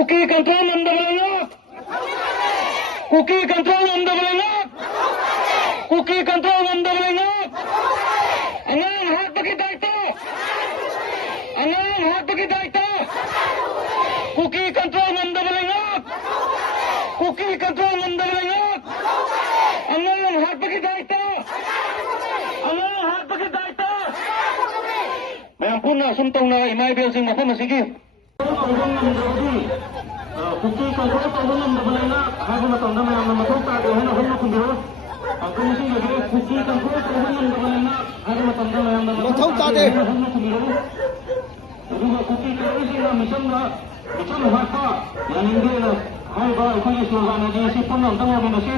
Kuki control undabalayo. Kuki control undabalayo. Kuki control undabalayo. Angan hat pakita ito. Angan hat pakita ito. Kuki control undabalayo. Kuki control undabalayo. Angan hat pakita ito. Angan hat pakita ito. Mayang puna suntong na inaibil sing mapuna sige. Kuki control tawon undabalayo. Hago matanda mayang matuta doon na hulma kumbiro. Ang kumisi lagi kuki control tawon undabalayo. Hago matanda mayang matuta de. Udah kuki control sing na misam hata yang hindi na hai ba ikuli slogan na si pun ang tanga binasi.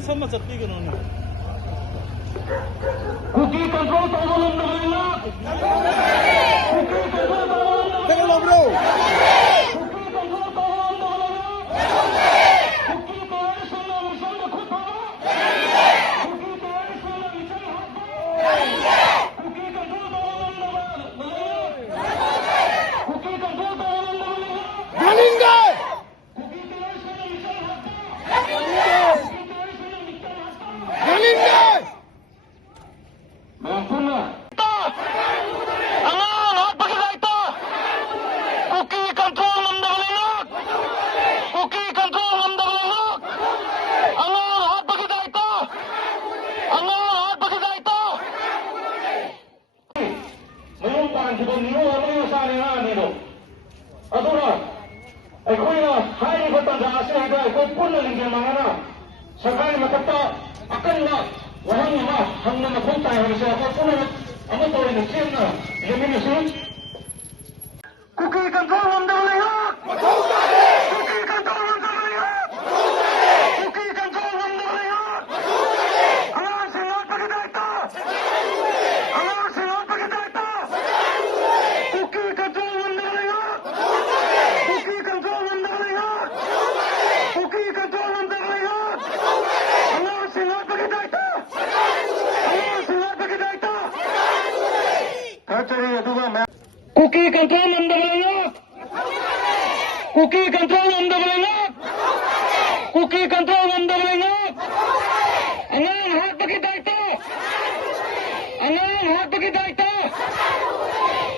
Sama chatti ke nona. Kuki control tawon undabalayo. Kuki control tawon. Hello bro. Sakali makata akan na walang mga hanggang mapunta yung sa ako puno ang ito ay nagsim na luminusin. Kuki control undabalayo. Kuki control undabalayo. Kuki control undabalayo. Alam sinat pakita ito. Alam sinat pakita ito. Kuki control undabalayo. Kuki control undabalayo. Kuki control undabalayo. Kuki control undabalayo. Kuki control undabalayo. Kuki control undabalayo. Angan hat pakita ito. Angan hat pakita ito.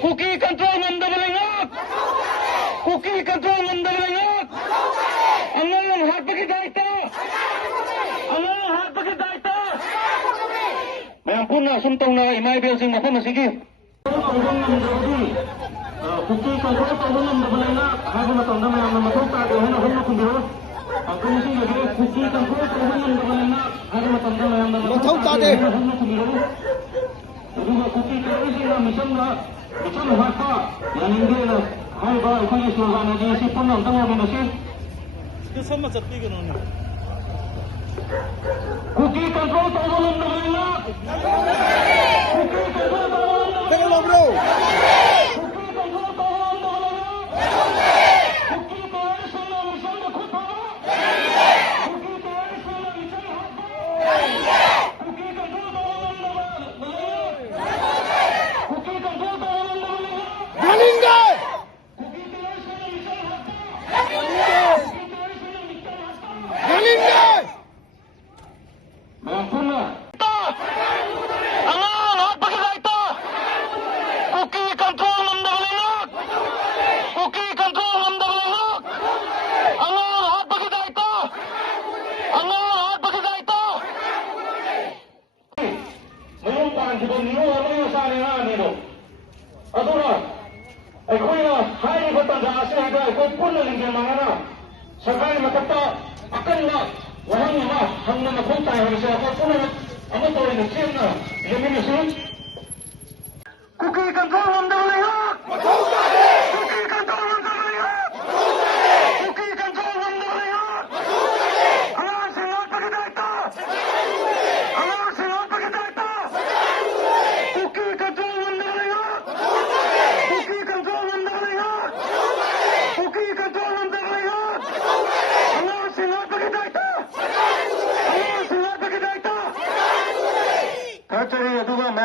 Kuki control undabalayo. Kuki control undabalayo. Angan hat pakita ito. Angan hat pakita ito. Mayang puna suntong na inaibil sing mapuna sige. Kuki control tawon undabalayo. Hago matanda mayang matuta doon na hulma kumbiro. Ang kumisi lagi kuki control tawon undabalayo. Hago matanda mayang matuta de. Udah kuki control sing na misam hata yang hindi na hai ba ikuli slogan na si pun ang tanga binasi. Sama chatti ke nona. Kuki control tawon undabalayo. Kuki control tawon. Hello bro. Sakali makata akan na walang mga hanggang mapunta yung sa ako puno ang ito ay nagsim na luminusin. Kuki control